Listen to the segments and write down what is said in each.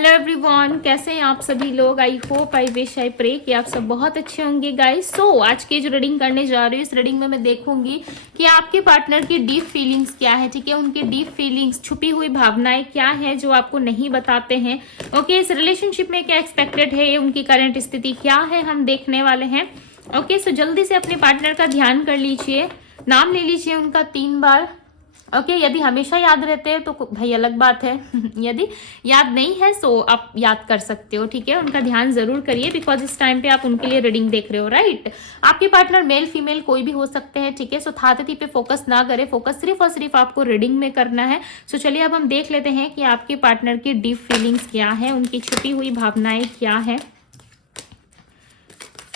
Hello everyone, कैसे हैं आप सभी लोग। I hope, I wish, I pray कि आप सब बहुत अच्छे होंगे गाइस। सो आज की जो रीडिंग करने जा रही हूँ, इस रीडिंग में मैं देखूंगी कि आपके पार्टनर की डीप फीलिंग्स क्या है। ठीक है, उनकी डीप फीलिंग्स, छुपी हुई भावनाएं क्या है जो आपको नहीं बताते हैं। ओके, इस रिलेशनशिप में क्या एक्सपेक्टेड है, उनकी करंट स्थिति क्या है, हम देखने वाले हैं। ओके, सो जल्दी से अपने पार्टनर का ध्यान कर लीजिए, नाम ले लीजिए उनका 3 बार। ओके, यदि हमेशा याद रहते हैं तो भाई अलग बात है यदि याद नहीं है सो आप याद कर सकते हो। ठीक है, उनका ध्यान जरूर करिए बिकॉज इस टाइम पे आप उनके लिए रीडिंग देख रहे हो, राइट। आपके पार्टनर मेल फीमेल कोई भी हो सकते हैं। ठीक है, सो थाती पे फोकस ना करें, फोकस सिर्फ और सिर्फ आपको रीडिंग में करना है। सो चलिए अब हम देख लेते हैं कि आपके पार्टनर की डीप फीलिंग्स क्या है, उनकी छुपी हुई भावनाएं क्या है।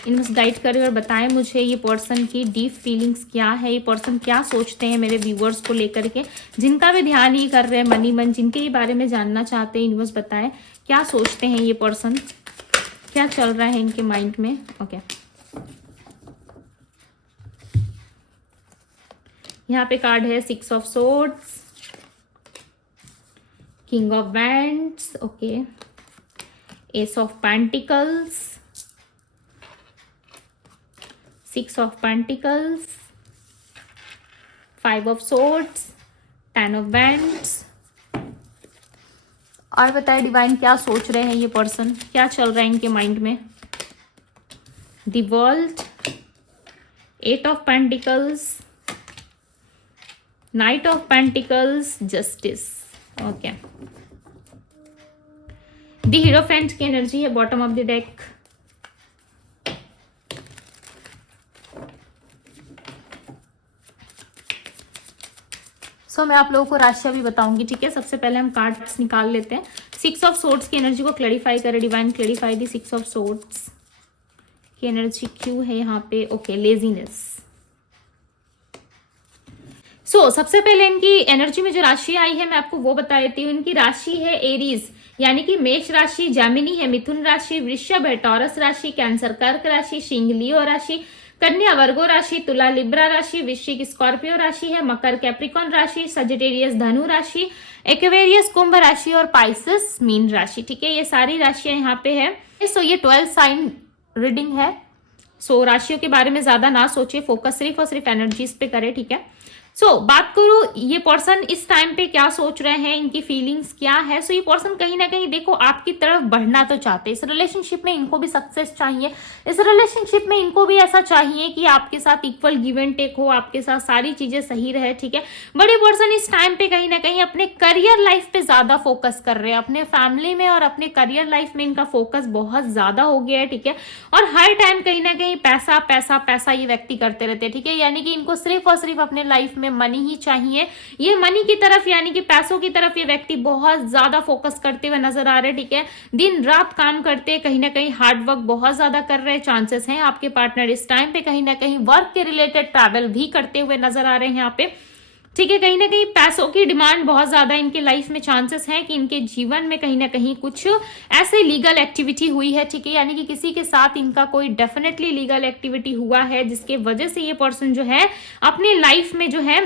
इनमें गाइड करें और बताएं मुझे ये पर्सन की डीप फीलिंग्स क्या है, ये पर्सन क्या सोचते हैं मेरे व्यूवर्स को लेकर के, जिनका भी ध्यान ही कर रहे हैं मनी मन, जिनके ही बारे में जानना चाहते हैं। यूनिवर्स बताएं क्या सोचते हैं ये पर्सन, क्या चल रहा है इनके माइंड में। ओके, यहाँ पे कार्ड है 6 of swords, king of wands, okay, S of pentacles, 6 of Pentacles, 5 of Swords, 10 of Wands। और बताए डिवाइन क्या सोच रहे हैं ये पर्सन, क्या चल रहा है इनके माइंड में। The world, 8 of Pentacles, Knight of Pentacles, Justice। Okay, the hierophant की एनर्जी है बॉटम ऑफ द डेक। मैं आप लोगों को राशियां भी बताऊंगी। ठीक है, सबसे पहले हम कार्ड्स निकाल लेते हैं। 6 ऑफ सोर्ड्स की एनर्जी को क्लैरिफाई करें divine, clarify the 6 of swords की एनर्जी क्यों है यहाँ पे। Okay, laziness. सबसे पहले इनकी एनर्जी में जो राशि आई है मैं आपको वो बता देती हूँ। इनकी राशि है एरीज, यानी कि मेष राशि, जेमिनी है मिथुन राशि, वृषभ है टॉरस राशि, कैंसर कर्क राशि, सिंह लियो राशि, कन्या वर्गो राशि, तुला लिब्रा राशि, वृश्चिक स्कॉर्पियो राशि है, मकर कैप्रिकॉन राशि, सजिटेरियस धनु राशि, एक्वेरियस कुंभ राशि और पाइसेस मीन राशि। ठीक है, ये सारी राशियां यहाँ पे है। ये 12 साइन रीडिंग है। राशियों के बारे में ज्यादा ना सोचे, फोकस सिर्फ और सिर्फ एनर्जीज पे करे। ठीक है, बात करूं ये पर्सन इस टाइम पे क्या सोच रहे हैं, इनकी फीलिंग्स क्या है। ये पर्सन कहीं ना कहीं देखो आपकी तरफ बढ़ना तो चाहते हैं। इस रिलेशनशिप में इनको भी सक्सेस चाहिए, इस रिलेशनशिप में इनको भी ऐसा चाहिए कि आपके साथ इक्वल गिव एंड टेक हो, आपके साथ सारी चीजें सही रहे। ठीक है, बड़े पर्सन इस टाइम पे कहीं ना कहीं अपने करियर लाइफ पे ज्यादा फोकस कर रहे हैं, अपने फैमिली में और अपने करियर लाइफ में इनका फोकस बहुत ज्यादा हो गया है। ठीक है, और हर टाइम कहीं ना कहीं पैसा पैसा पैसा ये व्यक्ति करते रहते हैं। ठीक है, यानी कि इनको सिर्फ और सिर्फ अपने लाइफ में मनी ही चाहिए। ये मनी की तरफ यानी कि पैसों की तरफ ये व्यक्ति बहुत ज्यादा फोकस करते हुए नजर आ रहे हैं। ठीक है, दिन रात काम करते हैं, कहीं ना कहीं हार्ड वर्क बहुत ज्यादा कर रहे हैं। चांसेस हैं आपके पार्टनर इस टाइम पे कहीं ना कहीं वर्क के रिलेटेड ट्रैवल भी करते हुए नजर आ रहे हैं यहाँ पे। ठीक है, कहीं ना कहीं पैसों की डिमांड बहुत ज्यादा इनके लाइफ में, चांसेस हैं कि इनके जीवन में कहीं ना कहीं कुछ ऐसे लीगल एक्टिविटी हुई है। ठीक है, यानी कि किसी के साथ इनका कोई डेफिनेटली लीगल एक्टिविटी हुआ है जिसके वजह से ये पर्सन जो है अपने लाइफ में जो है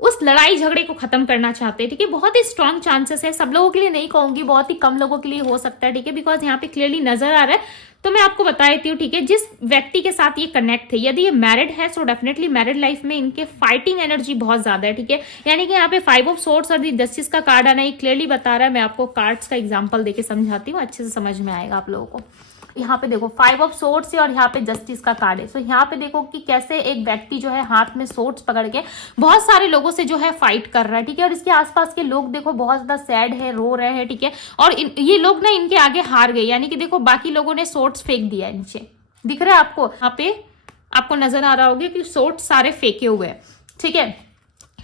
उस लड़ाई झगड़े को खत्म करना चाहते हैं। ठीक है, बहुत ही स्ट्रांग चांसेस है, सब लोगों के लिए नहीं कहूंगी, बहुत ही कम लोगों के लिए हो सकता है। ठीक है, बिकॉज यहाँ पे क्लियरली नजर आ रहा है, तो मैं आपको बता देती हूँ। ठीक है, जिस व्यक्ति के साथ ये कनेक्ट थे, यदि ये मैरिड है सो डेफिनेटली मैरिड लाइफ में इनके फाइटिंग एनर्जी बहुत ज्यादा है। ठीक है, यानी कि यहाँ पे 5 ऑफ सोर्ड्स और दी जस्टिस का कार्ड आना ये क्लियरली बता रहा है। मैं आपको कार्ड्स का एग्जाम्पल देके समझाती हूँ, अच्छे से समझ में आएगा आप लोगों को। यहाँ पे देखो 5 ऑफ सोर्ड्स है और यहाँ पे जस्टिस का कार्ड है। यहाँ पे देखो कि कैसे एक व्यक्ति जो है हाथ में सोर्ड्स पकड़ के बहुत सारे लोगों से जो है फाइट कर रहा है। ठीक है, और इसके आसपास के लोग देखो बहुत ज्यादा सैड है, रो रहे हैं। ठीक है, और ये लोग ना इनके आगे हार गए, यानी कि देखो बाकी लोगों ने सोर्ड्स फेंक दिया है नीचे, दिख रहा है आपको, यहाँ पे आपको नजर आ रहा होगा कि सोर्ड्स सारे फेंके हुए हैं। ठीक है,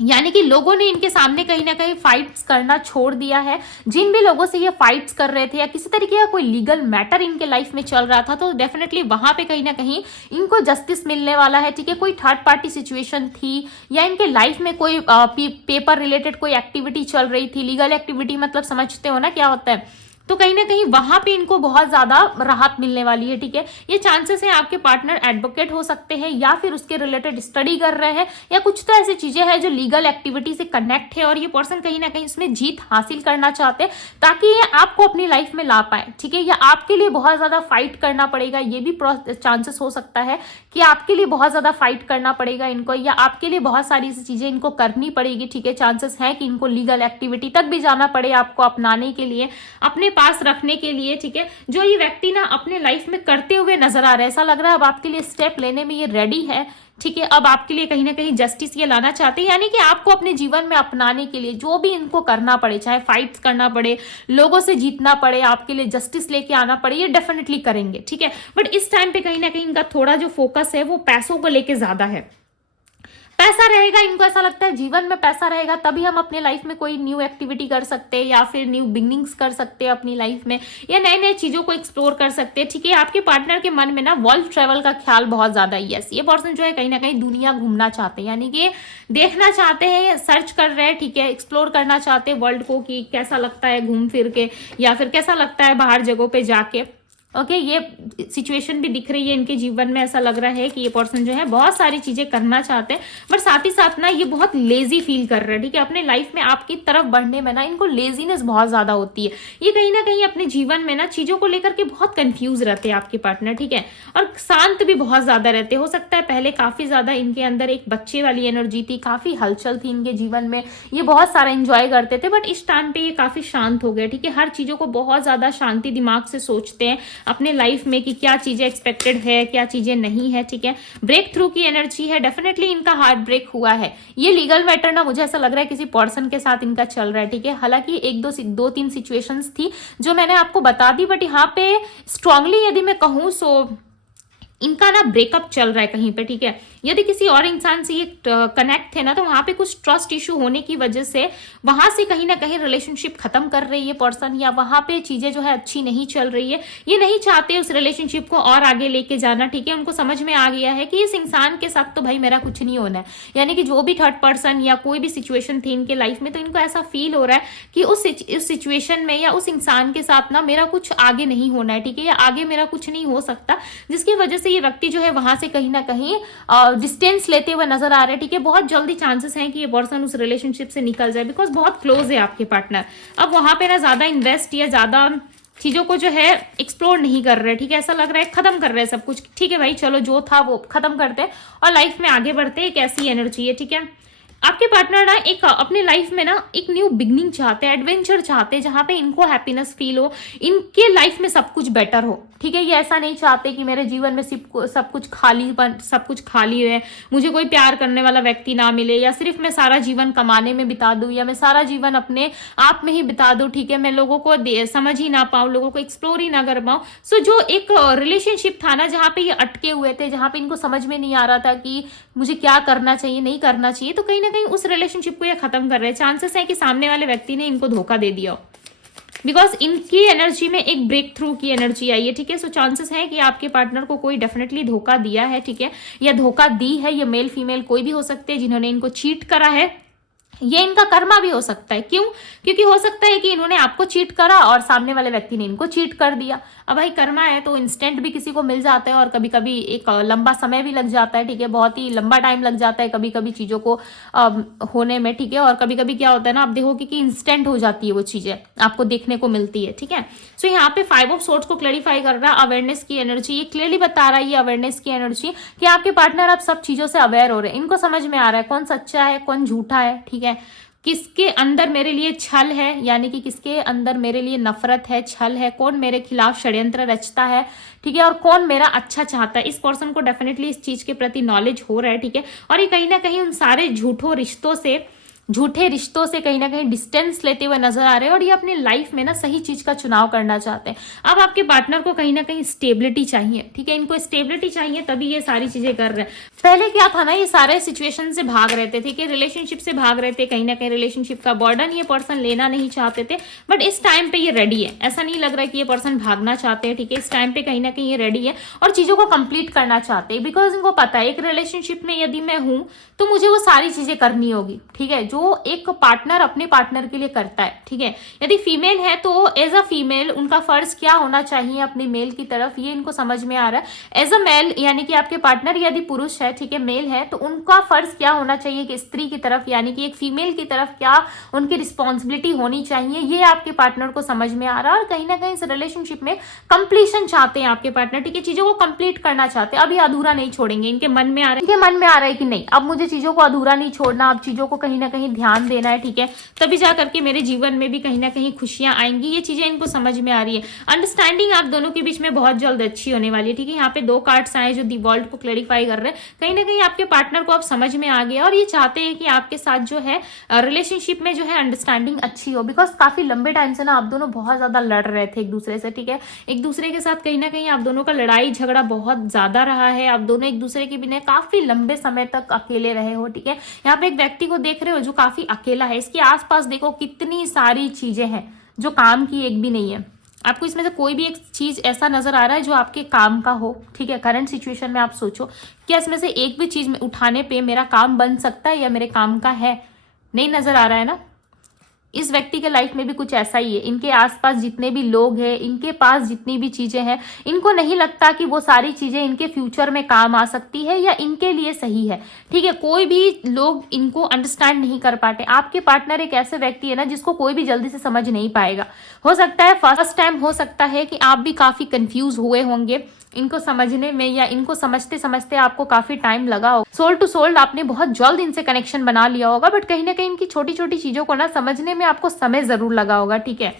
यानी कि लोगों ने इनके सामने कहीं ना कहीं फाइट्स करना छोड़ दिया है। जिन भी लोगों से ये फाइट्स कर रहे थे या किसी तरीके का कोई लीगल मैटर इनके लाइफ में चल रहा था, तो डेफिनेटली वहां पे कहीं ना कहीं इनको जस्टिस मिलने वाला है। ठीक है, कोई थर्ड पार्टी सिचुएशन थी या इनके लाइफ में कोई पेपर रिलेटेड कोई एक्टिविटी चल रही थी, लीगल एक्टिविटी मतलब समझते हो ना क्या होता है। तो कहीं ना कहीं वहां पे इनको बहुत ज्यादा राहत मिलने वाली है, ठीक है। ये चांसेस है आपके पार्टनर एडवोकेट हो सकते हैं या फिर उसके रिलेटेड स्टडी कर रहे हैं, या कुछ तो ऐसी चीजें हैं जो लीगल एक्टिविटी से कनेक्ट है और ये पर्सन कहीं ना कहीं इसमें जीत हासिल करना चाहते हैं ताकि ये आपको अपनी लाइफ में ला पाए, ठीक है। या आपके लिए बहुत ज्यादा फाइट करना पड़ेगा, ये भी चांसेस हो सकता है कि आपके लिए बहुत ज्यादा फाइट करना पड़ेगा इनको, या आपके लिए बहुत सारी चीजें इनको करनी पड़ेगी, ठीक है। चांसेस है कि इनको लीगल एक्टिविटी तक भी जाना पड़े आपको अपनाने के लिए, अपने पास रखने के लिए, ठीक है। जो ये व्यक्ति ना अपने लाइफ में करते हुए नजर आ रहा है, ऐसा लग रहा है अब आपके लिए स्टेप लेने में ये रेडी है, ठीक है। अब आपके लिए कहीं ना कहीं जस्टिस ये लाना चाहते हैं, यानी कि आपको अपने जीवन में अपनाने के लिए जो भी इनको करना पड़े, चाहे फाइट्स करना पड़े, लोगों से जीतना पड़े, आपके लिए जस्टिस लेके आना पड़े, ये डेफिनेटली करेंगे, ठीक है। बट इस टाइम पे कहीं ना कहीं इनका थोड़ा जो फोकस है वो पैसों को लेके ज्यादा है। पैसा रहेगा, इनको ऐसा लगता है जीवन में पैसा रहेगा तभी हम अपने लाइफ में कोई न्यू एक्टिविटी कर सकते हैं या फिर न्यू बिगनिंग्स कर सकते हैं अपनी लाइफ में, या नए नए चीजों को एक्सप्लोर कर सकते हैं, ठीक है। आपके पार्टनर के मन में ना वर्ल्ड ट्रेवल का ख्याल बहुत ज्यादा है। यस, ये पर्सन जो है कहीं ना कहीं दुनिया घूमना चाहते हैं, यानी कि देखना चाहते हैं, सर्च कर रहे हैं, ठीक है, एक्सप्लोर करना चाहते हैं वर्ल्ड को कि कैसा लगता है घूम फिर के, या फिर कैसा लगता है बाहर जगहों पे जाके। ओके, ये सिचुएशन भी दिख रही है इनके जीवन में। ऐसा लग रहा है कि ये पर्सन जो है बहुत सारी चीजें करना चाहते हैं, बट साथ ही साथ ना ये बहुत लेजी फील कर रहे हैं, ठीक है। अपने लाइफ में आपकी तरफ बढ़ने में ना इनको लेजीनेस बहुत ज्यादा होती है। ये कहीं ना कहीं अपने जीवन में ना चीजों को लेकर के बहुत कंफ्यूज रहते हैं आपके पार्टनर, ठीक है। और शांत भी बहुत ज्यादा रहते हैं। हो सकता है पहले काफी ज्यादा इनके अंदर एक बच्चे वाली एनर्जी थी, काफी हलचल थी इनके जीवन में, ये बहुत सारा एंजॉय करते थे, बट इस टाइम पे ये काफी शांत हो गए, ठीक है। हर चीजों को बहुत ज्यादा शांति दिमाग से सोचते हैं अपने लाइफ में कि क्या चीजें एक्सपेक्टेड है, क्या चीजें नहीं है, ठीक है। ब्रेक थ्रू की एनर्जी है, डेफिनेटली इनका हार्ट ब्रेक हुआ है। ये लीगल मैटर ना मुझे ऐसा लग रहा है किसी पर्सन के साथ इनका चल रहा है, ठीक है। हालांकि एक दो तीन सिचुएशंस थी जो मैंने आपको बता दी, बट यहाँ पे स्ट्रांगली यदि मैं कहूँ सो इनका ना ब्रेकअप चल रहा है कहीं पे, ठीक है। यदि किसी और इंसान से ये कनेक्ट थे ना तो वहां पे कुछ ट्रस्ट इशू होने की वजह से वहां से कहीं ना कहीं रिलेशनशिप खत्म कर रही है पर्सन, या वहां पे चीजें जो है अच्छी नहीं चल रही है। ये नहीं चाहते उस रिलेशनशिप को और आगे लेके जाना, ठीक है। उनको समझ में आ गया है कि इस इंसान के साथ तो भाई मेरा कुछ नहीं होना है, यानी कि जो भी थर्ड पर्सन या कोई भी सिचुएशन थी इनके लाइफ में, तो इनको ऐसा फील हो रहा है कि उस सिचुएशन में या उस इंसान के साथ ना मेरा कुछ आगे नहीं होना है, ठीक है, या आगे मेरा कुछ नहीं हो सकता, जिसकी वजह से ये व्यक्ति जो है वहां से कहीं ना कहीं डिस्टेंस लेते हुए नजर आ रहे हैं, ठीक है। बहुत जल्दी चांसेस हैं कि ये पर्सन उस रिलेशनशिप से निकल जाए, बिकॉज बहुत क्लोज है आपके पार्टनर। अब वहां पे ना ज्यादा इन्वेस्ट या ज्यादा चीजों को जो है एक्सप्लोर नहीं कर रहे, ठीक है। ऐसा लग रहा है खत्म कर रहे हैं सब कुछ, ठीक है भाई चलो जो था वो खत्म करते हैं और लाइफ में आगे बढ़ते हैं। एक ऐसी एनर्जी है, ठीक है। आपके पार्टनर ना एक अपने लाइफ में ना एक न्यू बिगनिंग चाहते हैं, एडवेंचर चाहते हैं, जहां पे इनको हैप्पीनेस फील हो, इनके लाइफ में सब कुछ बेटर हो, ठीक है। ये ऐसा नहीं चाहते कि मेरे जीवन में सब कुछ खाली है, मुझे कोई प्यार करने वाला व्यक्ति ना मिले, या सिर्फ मैं सारा जीवन कमाने में बिता दूं, या मैं सारा जीवन अपने आप में ही बिता दूं, ठीक है। मैं लोगों को समझ ही ना पाऊं, लोगों को एक्सप्लोर ही ना कर पाऊं। सो जो एक रिलेशनशिप था ना जहां पे ये अटके हुए थे, जहां पे इनको समझ में नहीं आ रहा था कि मुझे क्या करना चाहिए नहीं करना चाहिए, तो कहीं ना कहीं उस रिलेशनशिप को ये खत्म कर रहे हैं। चांसेस है कि सामने वाले व्यक्ति ने इनको धोखा दे दिया, बिकॉज इनकी एनर्जी में एक ब्रेक थ्रू की एनर्जी आई है, ठीक है। सो चांसेस है कि आपके पार्टनर को कोई डेफिनेटली धोखा दिया है, ठीक है, या धोखा दी है। ये मेल फीमेल कोई भी हो सकते हैं जिन्होंने इनको चीट करा है, ये इनका कर्मा भी हो सकता है। क्यों? क्योंकि हो सकता है कि इन्होंने आपको चीट करा और सामने वाले व्यक्ति ने इनको चीट कर दिया। अब भाई कर्मा है तो इंस्टेंट भी किसी को मिल जाता है और कभी कभी एक लंबा समय भी लग जाता है, ठीक है, बहुत ही लंबा टाइम लग जाता है कभी कभी चीजों को होने में, ठीक है। और कभी कभी क्या होता है ना, आप देखोगे कि इंस्टेंट हो जाती है वो चीजें आपको देखने को मिलती है, ठीक है। सो यहाँ पे 5 ऑफ सोर्ड्स को क्लैरिफाई कर रहा है, अवेयरनेस की एनर्जी, ये क्लियरली बता रहा है ये अवेयरनेस की एनर्जी कि आपके पार्टनर अब सब चीजों से अवेयर हो रहे हैं, इनको समझ में आ रहा है कौन सच्चा है कौन झूठा है, ठीक है। किसके अंदर मेरे लिए छल है, यानी कि किसके अंदर मेरे लिए नफरत है, छल है, कौन मेरे खिलाफ षड्यंत्र रचता है, ठीक है, और कौन मेरा अच्छा चाहता है। इस पर्सन को डेफिनेटली इस चीज के प्रति नॉलेज हो रहा है, ठीक है। और ये कहीं ना कहीं उन सारे झूठे रिश्तों से कहीं ना कहीं डिस्टेंस लेते हुए नजर आ रहे हैं और ये अपनी लाइफ में ना सही चीज का चुनाव करना चाहते हैं। अब आपके पार्टनर को कहीं ना कहीं स्टेबिलिटी चाहिए, ठीक है, इनको स्टेबिलिटी चाहिए तभी ये सारी चीजें कर रहे हैं। पहले क्या था ना, ये सारे सिचुएशन से भाग रहे थे, ठीक है, रिलेशनशिप से भाग रहे थे, कहीं ना कहीं रिलेशनशिप का बर्डन ये पर्सन लेना नहीं चाहते थे, बट इस टाइम पे ये रेडी है। ऐसा नहीं लग रहा है कि ये पर्सन भागना चाहते हैं, ठीक है, इस टाइम पे कहीं ना कहीं ये रेडी है और चीजों को कंप्लीट करना चाहते हैं, बिकॉज इनको पता है एक रिलेशनशिप में यदि मैं हूं तो मुझे वो सारी चीजें करनी होगी, ठीक है। जो जो एक पार्टनर अपने पार्टनर के लिए करता है, ठीक है। यदि फीमेल है तो एज अ फीमेल उनका फर्ज क्या होना चाहिए अपने मेल की तरफ, ये इनको समझ में आ रहा है। एज अ मेल यानी कि आपके पार्टनर यदि पुरुष है, ठीक है, मेल है, तो उनका फर्ज क्या होना चाहिए कि स्त्री की तरफ यानी कि एक फीमेल की तरफ क्या उनकी रिस्पॉन्सिबिलिटी होनी चाहिए, ये आपके पार्टनर को समझ में आ रहा है। और कहीं ना कहीं इस रिलेशनशिप में कंप्लीशन चाहते हैं आपके पार्टनर, ठीक है, चीजों को कंप्लीट करना चाहते हैं, अभी अधूरा नहीं छोड़ेंगे। इनके मन में आ रहा है कि नहीं, अब मुझे चीजों को अधूरा नहीं छोड़ना, अब चीजों को कहीं ना कहीं ध्यान देना है, ठीक है, तभी जाकर के मेरे जीवन में भी कहीं ना कहीं खुशियां आएंगी। ये चीजें इनको समझ में आ रही है। अंडरस्टैंडिंग आप दोनों के बीच में बहुत जल्द अच्छी होने वाली है, ठीक है। यहाँ पे 2 कार्ड्स आए जो दी वर्ल्ड को क्लैरिफाई कर रहे हैं। कहीं ना कहीं आपके पार्टनर को अब समझ में आ गया और ये चाहते हैं कि आपके साथ जो है रिलेशनशिप में जो है अंडरस्टैंडिंग अच्छी हो, बिकॉज काफी लंबे टाइम से ना आप दोनों बहुत ज्यादा लड़ रहे थे एक दूसरे से, ठीक है। एक दूसरे के साथ कहीं ना कहीं आप दोनों का लड़ाई झगड़ा बहुत ज्यादा रहा है। आप दोनों एक दूसरे के बिना काफी लंबे समय तक अकेले रहे हो, ठीक है। यहाँ पे एक व्यक्ति को देख रहे हो जो काफी अकेला है। इसके आसपास देखो कितनी सारी चीजें हैं जो काम की एक भी नहीं है। आपको इसमें से कोई भी एक चीज ऐसा नजर आ रहा है जो आपके काम का हो, ठीक है। करंट सिचुएशन में आप सोचो क्या इसमें से एक भी चीज में उठाने पे मेरा काम बन सकता है या मेरे काम का है, नहीं नजर आ रहा है ना। इस व्यक्ति के लाइफ में भी कुछ ऐसा ही है। इनके आसपास जितने भी लोग हैं, इनके पास जितनी भी चीजें हैं, इनको नहीं लगता कि वो सारी चीजें इनके फ्यूचर में काम आ सकती है या इनके लिए सही है, ठीक है। कोई भी लोग इनको अंडरस्टैंड नहीं कर पाते। आपके पार्टनर एक ऐसे व्यक्ति है ना जिसको कोई भी जल्दी से समझ नहीं पाएगा। हो सकता है फर्स्ट टाइम, हो सकता है कि आप भी काफी कंफ्यूज हुए होंगे इनको समझने में, या इनको समझते समझते आपको काफी टाइम लगा हो। सोल टू सोल आपने बहुत जल्द इनसे कनेक्शन बना लिया होगा, बट कहीं ना कहीं इनकी छोटी छोटी चीजों को ना समझने में आपको समय जरूर लगा होगा, ठीक है।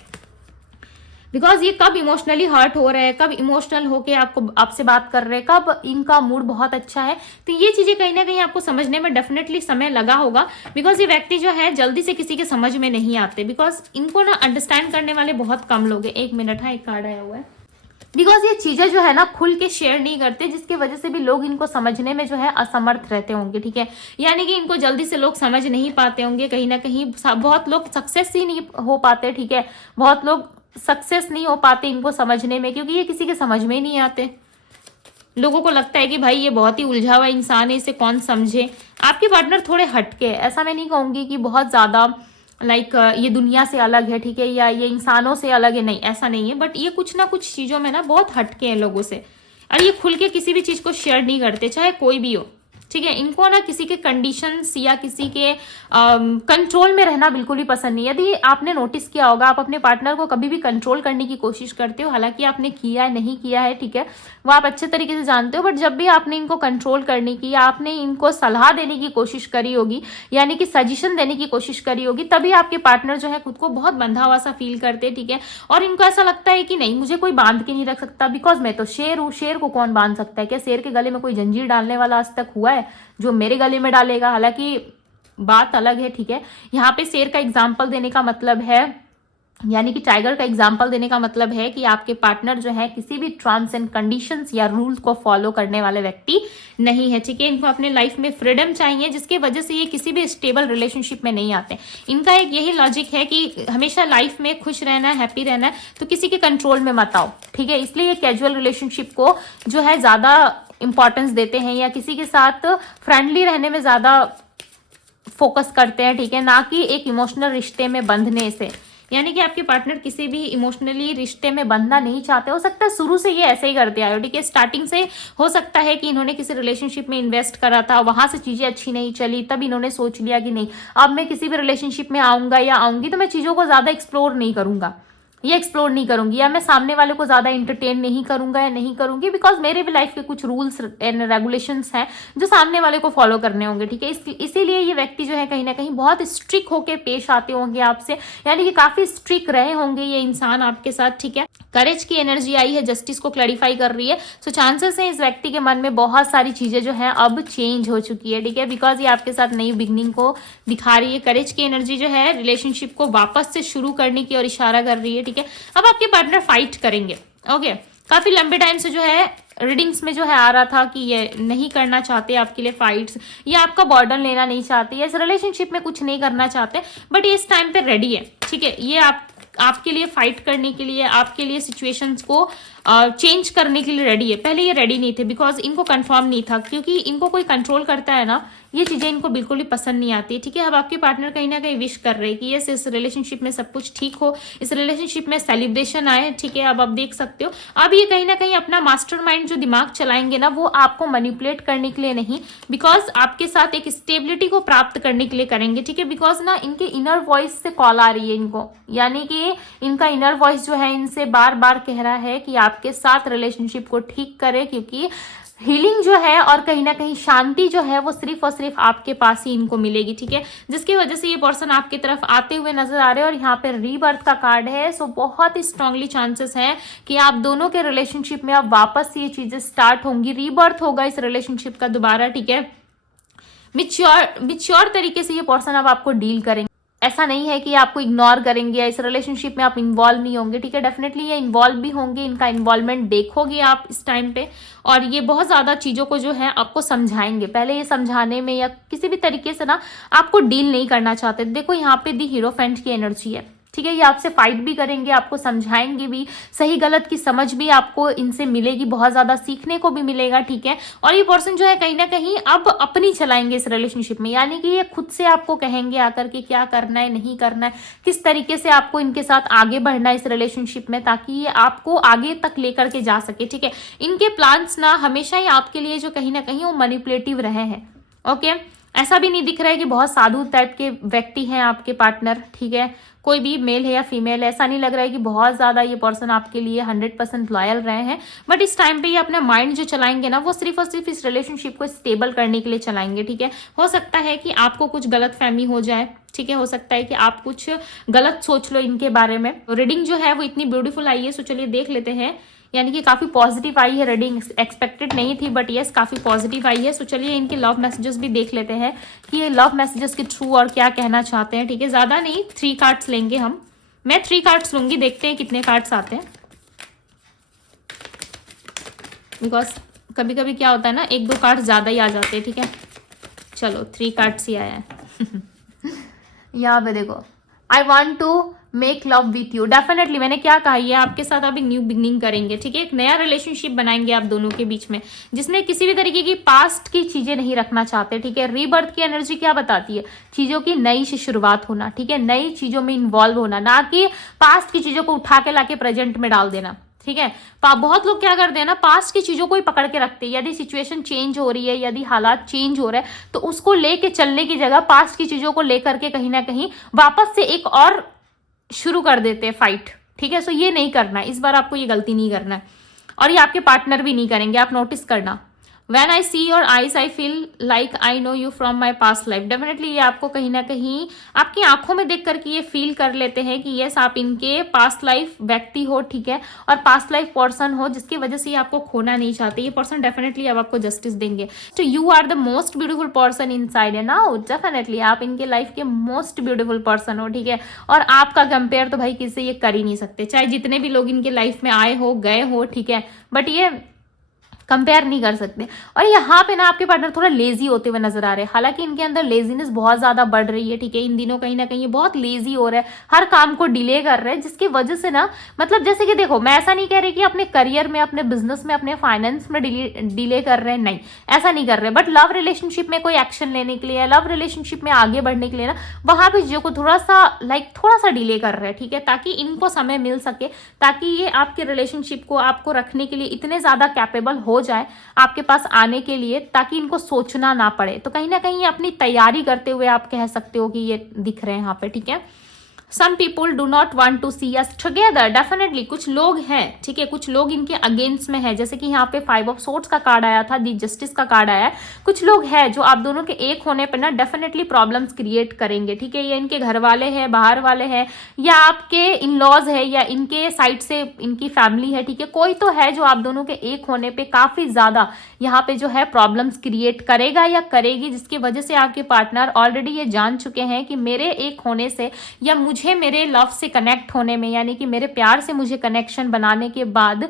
बिकॉज ये कब इमोशनली हर्ट हो रहे हैं, कब इमोशनल होके आपसे बात कर रहे हैं, कब इनका मूड बहुत अच्छा है, तो ये चीजें कहीं ना कहीं आपको समझने में डेफिनेटली समय लगा होगा। बिकॉज ये व्यक्ति जो है जल्दी से किसी के समझ में नहीं आते, बिकॉज इनको ना अंडरस्टैंड करने वाले बहुत कम लोग हैं। 1 मिनट, हाँ, एक कार्ड आया हुआ है। बिकॉज ये चीजें जो है ना खुल के शेयर नहीं करते, जिसकी वजह से भी लोग इनको समझने में जो है असमर्थ रहते होंगे, ठीक है। यानी कि इनको जल्दी से लोग समझ नहीं पाते होंगे। कहीं ना कहीं बहुत लोग सक्सेस ही नहीं हो पाते, ठीक है। बहुत लोग सक्सेस नहीं हो पाते इनको समझने में, क्योंकि ये किसी के समझ में ही नहीं आते। लोगों को लगता है कि भाई ये बहुत ही उलझा हुआ इंसान है, इसे कौन समझे। आपके पार्टनर थोड़े हटके है, ऐसा मैं नहीं कहूंगी कि बहुत ज्यादा ये दुनिया से अलग है, ठीक है, या ये इंसानों से अलग है, नहीं, ऐसा नहीं है। बट ये कुछ ना कुछ चीजों में ना बहुत हटके हैं लोगों से, और ये खुल के किसी भी चीज को शेयर नहीं करते, चाहे कोई भी हो, ठीक है। इनको ना किसी के कंडीशंस या किसी के कंट्रोल में रहना बिल्कुल भी पसंद नहीं है। यदि आपने नोटिस किया होगा, आप अपने पार्टनर को कभी भी कंट्रोल करने की कोशिश करते हो, हालांकि आपने किया है नहीं किया है, ठीक है, वो आप अच्छे तरीके से जानते हो। बट जब भी आपने इनको कंट्रोल करने की या आपने इनको सलाह देने की कोशिश करी होगी, यानी कि सजेशन देने की कोशिश करी होगी, तभी आपके पार्टनर जो है खुद को बहुत बंधा हुआ सा फील करते हैं, ठीक है। और इनको ऐसा लगता है कि नहीं, मुझे कोई बांध के नहीं रख सकता, बिकॉज मैं तो शेर हूँ। शेर को कौन बांध सकता है? क्या शेर के गले में कोई जंजीर डालने वाला आज तक हुआ है जो मेरे गले में डालेगा? हालांकि बात अलग है, ठीक है। यहाँ पे शेर का एग्जाम्पल देने का मतलब है, यानी कि टाइगर का एग्जाम्पल देने का मतलब है कि आपके पार्टनर जो है किसी भी टर्म्स एंड कंडीशंस या रूल्स को फॉलो करने वाले व्यक्ति नहीं है, ठीक है। इनको अपने लाइफ में फ्रीडम चाहिए, जिसकी वजह से ये किसी भी स्टेबल रिलेशनशिप में नहीं आते। इनका एक यही लॉजिक है कि हमेशा लाइफ में खुश रहना है, हैप्पी रहना है, तो किसी के कंट्रोल में मत आओ, ठीक है। इसलिए ये कैजुअल रिलेशनशिप को जो है ज्यादा इंपॉर्टेंस देते हैं, या किसी के साथ फ्रेंडली रहने में ज्यादा फोकस करते हैं, ठीक है, ना कि एक इमोशनल रिश्ते में बंधने से। यानी कि आपके पार्टनर किसी भी इमोशनली रिश्ते में बंधना नहीं चाहते। हो सकता है शुरू से ये ऐसे ही करते आए हो, ठीक है। स्टार्टिंग से हो सकता है कि इन्होंने किसी रिलेशनशिप में इन्वेस्ट करा था, वहां से चीजें अच्छी नहीं चली, तब इन्होंने सोच लिया कि नहीं, अब मैं किसी भी रिलेशनशिप में आऊंगा या आऊंगी तो मैं चीजों को ज्यादा एक्सप्लोर नहीं करूंगा, ये एक्सप्लोर नहीं करूंगी, या मैं सामने वाले को ज्यादा इंटरटेन नहीं करूंगा या नहीं करूंगी, बिकॉज मेरे भी लाइफ के कुछ रूल्स एंड रेगुलेशंस हैं जो सामने वाले को फॉलो करने होंगे, ठीक है। इसीलिए ये व्यक्ति जो है कहीं ना कहीं बहुत स्ट्रिक्ट होके पेश आते होंगे आपसे, यानी कि काफी स्ट्रिक्ट रहे होंगे ये इंसान आपके साथ, ठीक है। करेज की एनर्जी आई है, जस्टिस को क्लैरिफाई कर रही है। सो चांसेस है इस व्यक्ति के मन में बहुत सारी चीजें जो है अब चेंज हो चुकी है, ठीक है, बिकॉज ये आपके साथ नई बिगनिंग को दिखा रही है। करेज की एनर्जी जो है रिलेशनशिप को वापस से शुरू करने की ओर इशारा कर रही है, ठीक है। अब आपके पार्टनर फाइट करेंगे, ओके। काफी लंबे टाइम से जो है रीडिंग्स में जो है आ रहा था कि ये नहीं करना चाहते आपके लिए फाइट्स, या आपका बॉर्डर लेना नहीं चाहते, या इस रिलेशनशिप में कुछ नहीं करना चाहते, बट ये इस टाइम पे रेडी है, ठीक है। ये आपके लिए फाइट करने के लिए, आपके लिए सिचुएशंस को चेंज करने के लिए रेडी है। पहले ये रेडी नहीं थे बिकॉज इनको कंफर्म नहीं था, क्योंकि इनको कोई कंट्रोल करता है ना, ये चीजें इनको बिल्कुल भी पसंद नहीं आती। ठीक है, अब आपके पार्टनर कहीं ना कहीं विश कर रहे हैं कि यस इस रिलेशनशिप में सब कुछ ठीक हो, इस रिलेशनशिप में सेलिब्रेशन आए। ठीक है, अब आप देख सकते हो अब ये कहीं ना कहीं अपना मास्टरमाइंड जो दिमाग चलाएंगे ना, वो आपको मैनिपुलेट करने के लिए नहीं, बिकॉज आपके साथ एक स्टेबिलिटी को प्राप्त करने के लिए करेंगे। ठीक है, बिकॉज ना इनके इनर वॉइस से कॉल आ रही है इनको, यानी कि इनका इनर वॉइस जो है इनसे बार बार कह रहा है कि आपके साथ रिलेशनशिप को ठीक करे, क्योंकि हीलिंग जो है और कहीं ना कहीं शांति जो है वो सिर्फ और सिर्फ आपके पास ही इनको मिलेगी। ठीक है, जिसकी वजह से ये पर्सन आपकी तरफ आते हुए नजर आ रहे हैं। और यहाँ पे रीबर्थ का कार्ड है, सो बहुत ही स्ट्रांगली चांसेस हैं कि आप दोनों के रिलेशनशिप में अब वापस ये चीजें स्टार्ट होंगी, रीबर्थ होगा इस रिलेशनशिप का दोबारा। ठीक है, मिच्योर तरीके से ये पर्सन अब आपको डील करेंगे। ऐसा नहीं है कि आपको इग्नोर करेंगे या इस रिलेशनशिप में आप इन्वॉल्व नहीं होंगे। ठीक है, डेफिनेटली ये इन्वॉल्व भी होंगे, इनका इन्वॉल्वमेंट देखोगे आप इस टाइम पे, और ये बहुत ज्यादा चीजों को जो है आपको समझाएंगे। पहले ये समझाने में या किसी भी तरीके से ना आपको डील नहीं करना चाहते। देखो यहाँ पे दी हीरोफेंट की एनर्जी है। ठीक है, ये आपसे फाइट भी करेंगे, आपको समझाएंगे भी, सही गलत की समझ भी आपको इनसे मिलेगी, बहुत ज्यादा सीखने को भी मिलेगा। ठीक है, और ये पर्सन जो है कहीं ना कहीं अब अपनी चलाएंगे इस रिलेशनशिप में, यानी कि ये खुद से आपको कहेंगे आकर के क्या करना है, नहीं करना है, किस तरीके से आपको इनके साथ आगे बढ़ना है इस रिलेशनशिप में, ताकि ये आपको आगे तक लेकर के जा सके। ठीक है, इनके प्लान्स ना हमेशा ही आपके लिए जो कहीं ना कहीं वो मैनिपुलेटिव रहे हैं। ओके, ऐसा भी नहीं दिख रहा है कि बहुत साधु टाइप के व्यक्ति हैं आपके पार्टनर। ठीक है, कोई भी मेल है या फीमेल, ऐसा नहीं लग रहा है कि बहुत ज्यादा ये पर्सन आपके लिए 100% लॉयल रहे हैं। बट इस टाइम पे ये अपना माइंड जो चलाएंगे ना, वो सिर्फ और सिर्फ इस रिलेशनशिप को स्टेबल करने के लिए चलाएंगे। ठीक है, हो सकता है कि आपको कुछ गलत फहमी हो जाए। ठीक है, हो सकता है कि आप कुछ गलत सोच लो इनके बारे में। रीडिंग जो है वो इतनी ब्यूटीफुल आई है, सो चलिए देख लेते हैं। यानी कि काफी पॉजिटिव आई है रीडिंग, एक्सपेक्टेड नहीं थी बट यस काफी पॉजिटिव आई है। सो चलिए इनके लव मैसेजेस भी देख लेते हैं कि ये लव मैसेजेस के थ्रू और क्या कहना चाहते हैं। ठीक है, ज्यादा नहीं, 3 कार्ड्स लेंगे हम, मैं 3 कार्ड्स लूंगी, देखते हैं कितने कार्ड्स आते हैं, बिकॉज कभी कभी क्या होता है ना 1-2 कार्ड्स ज्यादा ही आ जाते हैं। ठीक है, चलो 3 कार्ड्स ही आया है। यहाँ पे देखो, I want to make love with you. Definitely मैंने क्या कहा, ये आपके साथ अभी न्यू बिगनिंग करेंगे। ठीक है, एक नया रिलेशनशिप बनाएंगे आप दोनों के बीच में, जिसमें किसी भी तरीके की पास्ट की चीजें नहीं रखना चाहते। ठीक है, रीबर्थ की एनर्जी क्या बताती है, चीजों की नई से शुरुआत होना। ठीक है, नई चीजों में इन्वॉल्व होना, ना कि पास्ट की चीजों को उठा के लाके प्रेजेंट में डाल देना। ठीक है, बहुत लोग क्या करते हैं ना, पास्ट की चीजों को ही पकड़ के रखते हैं। यदि सिचुएशन चेंज हो रही है, यदि हालात चेंज हो रहे हैं, तो उसको लेके चलने की जगह पास्ट की चीजों को लेकर के कहीं ना कहीं वापस से एक और शुरू कर देते हैं फाइट। ठीक है, सो ये नहीं करना है, इस बार आपको ये गलती नहीं करना है, और ये आपके पार्टनर भी नहीं करेंगे। आप नोटिस करना, When I see your eyes, I feel like I know you from my past life. Definitely ये आपको कहीं ना कहीं आपकी आंखों में देख करके ये फील कर लेते हैं कि यस आप इनके पास्ट लाइफ व्यक्ति हो। ठीक है, और पास्ट लाइफ पर्सन हो, जिसकी वजह से ये आपको खोना नहीं चाहते। ये पर्सन डेफिनेटली अब आपको जस्टिस देंगे। तो you are the most beautiful person inside and out. Definitely आप इनके लाइफ के मोस्ट ब्यूटीफुल पर्सन हो। ठीक है, और आपका कंपेयर तो भाई किसी ये कर ही नहीं सकते, चाहे जितने भी लोग इनके लाइफ में आए हो गए हो। ठीक है, बट ये कंपेयर नहीं कर सकते। और यहाँ पे ना आपके पार्टनर थोड़ा लेजी होते हुए नजर आ रहे हैं, हालांकि इनके अंदर लेजीनेस बहुत ज्यादा बढ़ रही है। ठीक है, इन दिनों कहीं ना कहीं ये बहुत लेजी हो रहा है, हर काम को डिले कर रहे हैं, जिसकी वजह से ना मतलब जैसे कि देखो, मैं ऐसा नहीं कह रही कि अपने करियर में, अपने बिजनेस में, अपने फाइनेंस में डिले कर रहे हैं, नहीं ऐसा नहीं कर रहे, बट लव रिलेशनशिप में कोई एक्शन लेने के लिए, लव रिलेशनशिप में आगे बढ़ने के लिए ना वहां पे चीजों को थोड़ा सा डिले कर रहे हैं। ठीक है, ताकि इनको समय मिल सके, ताकि ये आपके रिलेशनशिप को आपको रखने के लिए इतने ज्यादा कैपेबल हो जाए आपके पास आने के लिए, ताकि इनको सोचना ना पड़े। तो कहीं ना कहीं अपनी तैयारी करते हुए आप कह सकते हो कि ये दिख रहे हैं यहाँ पे। ठीक है, Some people do not want to see us together. Definitely कुछ लोग हैं, ठीक है, कुछ लोग इनके अगेंस्ट में है, जैसे कि यहाँ पे 5 of Swords का कार्ड आया था, दी जस्टिस का कार्ड आया है। कुछ लोग हैं जो आप दोनों के एक होने पर ना डेफिनेटली प्रॉब्लम्स क्रिएट करेंगे। ठीक है, ये इनके घर वाले हैं, बाहर वाले हैं, या आपके इन लॉज है, या इनके साइड से इनकी फैमिली है। ठीक है, कोई तो है जो आप दोनों के एक होने पे काफी ज्यादा यहाँ पे जो है प्रॉब्लम्स क्रिएट करेगा या करेगी, जिसकी वजह से आपके पार्टनर ऑलरेडी ये जान चुके हैं कि मेरे एक होने से या मुझे मेरे लव से कनेक्ट होने में, यानी कि मेरे प्यार से मुझे कनेक्शन बनाने के बाद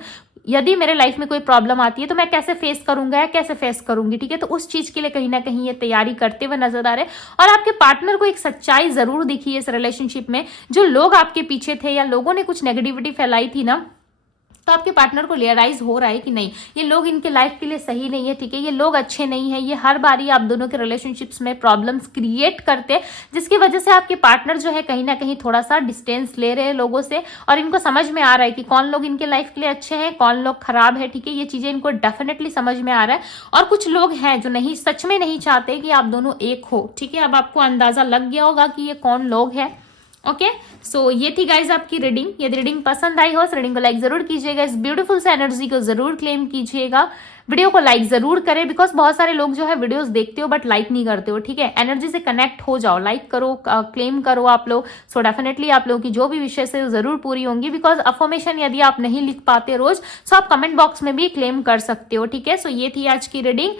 यदि मेरे लाइफ में कोई प्रॉब्लम आती है तो मैं कैसे फेस करूंगा या कैसे फेस करूंगी। ठीक है, तो उस चीज के लिए कहीं ना कहीं ये तैयारी करते हुए नजर आ रहे हैं। और आपके पार्टनर को एक सच्चाई जरूर दिखी है इस रिलेशनशिप में, जो लोग आपके पीछे थे या लोगों ने कुछ नेगेटिविटी फैलाई थी ना, तो आपके पार्टनर को रियलाइज हो रहा है कि नहीं, ये लोग इनके लाइफ के लिए सही नहीं है, ठीक है, ये लोग अच्छे नहीं है, ये हर बारी आप दोनों के रिलेशनशिप्स में प्रॉब्लम्स क्रिएट करते हैं, जिसकी वजह से आपके पार्टनर जो है कहीं ना कहीं थोड़ा सा डिस्टेंस ले रहे हैं लोगों से, और इनको समझ में आ रहा है कि कौन लोग इनके लाइफ के लिए अच्छे हैं, कौन लोग खराब है, ठीक है, ये चीजें इनको डेफिनेटली समझ में आ रहा है। और कुछ लोग हैं जो नहीं, सच में नहीं चाहते कि आप दोनों एक हो, ठीक है। अब आपको अंदाजा लग गया होगा कि ये कौन लोग हैं। ओके, सो ये थी गाइज आपकी रीडिंग। यदि रीडिंग पसंद आई हो इस रीडिंग को लाइक जरूर कीजिएगा, इस ब्यूटीफुल से एनर्जी को जरूर क्लेम कीजिएगा, वीडियो को लाइक जरूर करें, बिकॉज बहुत सारे लोग जो है वीडियोस देखते हो बट लाइक नहीं करते हो, ठीक है। एनर्जी से कनेक्ट हो जाओ, लाइक करो, क्लेम करो आप लोग। सो डेफिनेटली आप लोगों की जो भी विशेष है जरूर पूरी होंगी, बिकॉज अफर्मेशन यदि आप नहीं लिख पाते रोज, सो आप कमेंट बॉक्स में भी क्लेम कर सकते हो, ठीक है। सो ये थी आज की रीडिंग।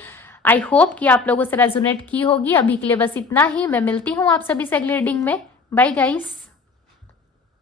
आई होप कि आप लोगों से रेजोनेट की होगी। अभी के लिए बस इतना ही, मैं मिलती हूँ आप सभी से अगली रीडिंग में। Bye guys.